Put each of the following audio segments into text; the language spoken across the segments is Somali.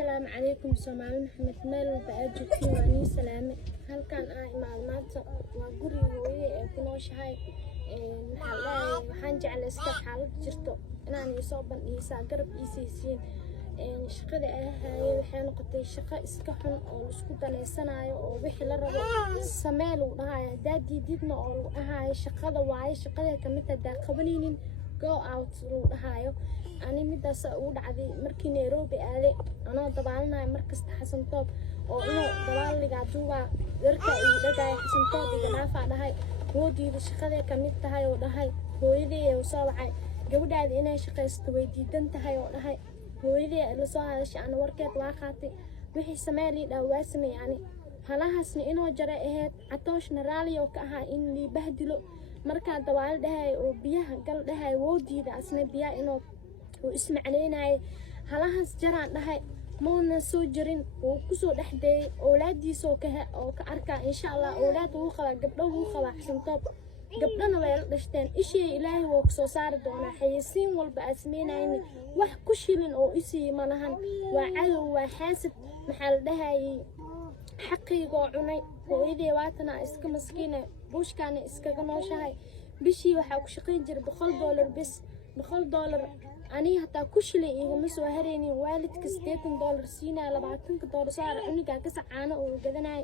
السلام عليكم سومالي محمد مال بأجوكي واني سلامي هل كان معلومات وقري هوي كنوشهاي محلاي waxaan jeclay iska xaalad jirto inaan isoo bandhiisa garab isiisiin shaqada ahaayay waxay noqotay shaqo iska xun oo isku daneysanayo oo wixii la rabo sameel uu dhahay daadididna oo ahaay shaqada waaye shaqada kamid ah qabanaynin go out uu dhahayo ani midaas uu dhacday markii Nairobi aaday anoo dabaalnay markasta Xasan Toob oo inuu dabaaliga duuba darka uu dhagay Xasan Toob iga dhaafa dhahay hoodiida shaqada kamid tahay oo dhahay hooyadii oo soo wacay gabadhaada inay shaqaysto way diidan tahay oo dhahay hooyadii la soo hadashay aan warkeed waa qaatay wixii Soomaali dhawaasmay yani halahaasna inoo jara ahayd atooshna raali oo ka ahaa in li bahdilo marka dabaal dhahay oo biyaha gal dhahay woodiida asna biyaha inoo oo ismacleynay halahaas jaraan dhahay moona soo jirin oo ku soo dhaxday awlaadiisa oo ka arka insha Allah awlaad uu qaba gabdho uu qaba Xasan Toob gabdhana way la dhashteen ishii Ilaahay wuu ku soo saari doonaa xayisiin walba asmeenayni wax ku shilin oo isii malahan waa cadow waa xaasib maxal dhahay xaqiigo cunay hooyadii waatana iska maskiina buushkaana iskaga nooshahay bishii waxa ku shaqeyn jiray $100 bis $100 ani hatta ku shilay igama soo hareynin waalidka $80 siinaa $20 saar aniga ka sacaano oo gadanay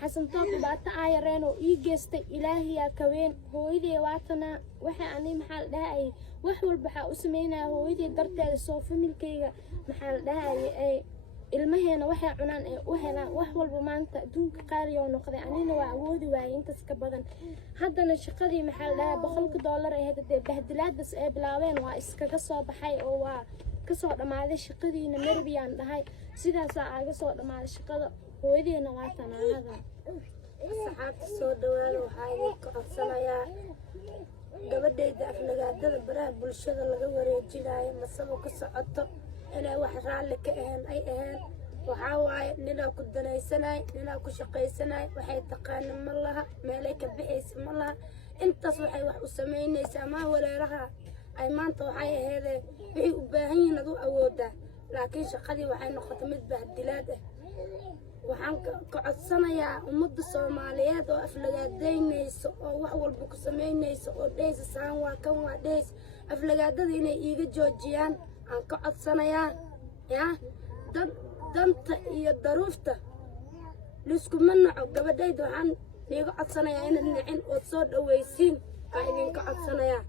Xasan Toob baata ayareen oo ii geystay Ilaahay ka weyn hooyadii waatana waxa ani maxal dhahay wax walba waxa u sameynaa hooyadii darteeda soo familkayga maxal dhahay ay ilmaheena waxay cunaan ee u helaan wax walba maanta adduunka qaali oo noqday anina waa awoodi waayay intaas ka badan haddana shaqadii maxal dhahay $100 ee hadda bahdilaadaas ay bilaabeen waa iskaga soo baxay oo waa ka soo dhamaaday shaqadiina Marbiyan dhahay sidaas aaga soo dhamaaday shaqada hooyadeena waa tanaada saxaabta soo dhawaada waxaa idinka codsanayaa gabadhayda aflagaadada baraha bulshada laga wareejinayo masabo ka socoto inay wax raalli ka ahayn ay ahayn waxaa waaye ninaa ku danaysanay ninaa ku shaqaysanay waxay taqaana ma laha meelay ka bixaysa ma laha intaas waxay wax u samaynaysaa ma walaalaha ay maanta waxay aheedeen wixii u baahan yihiin adu awoodaa laakiin shaqadii waxay noqotay mid bahdilaad ah waxaan ka codsanayaa ummadda Soomaaliyeed oo aflagaadeynayso oo wax walba ku samaynayso oo dhaysa saan waa kan waa dhays aflagaadada inay iiga joojiyaan aan ka codsanayaa danta iyo daruufta liskuma naco gabadhayda waxaan iiga codsanayaa inaad nicin oo soo dhawaysiin aan idinka codsanayaa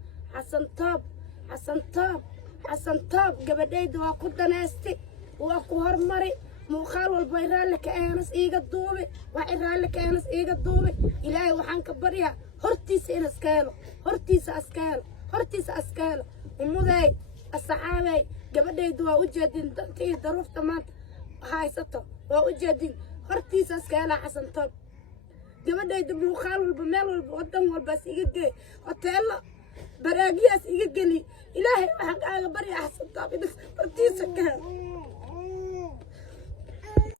Xasan Toob gabadhayda waa ku danaystay waa ku hormari muuqaal walba raalli ka aanas iiga duubi wax raalli ka aanas iiga duubi Ilaahay waxaan ka baryaa hortiisa in hortiisa askaalo umuday asxaabay gabadhaydu waa u jeedin dantii daruufta maanta haysato waa u jeedin hortiisa askaala Xasan Toob gabadhaydu muuqaal walba meel walba wadan walba iga geey hoteelo baraagiyaas iga geli Ilaahay waxaan kaaga baryaa Xasan Toob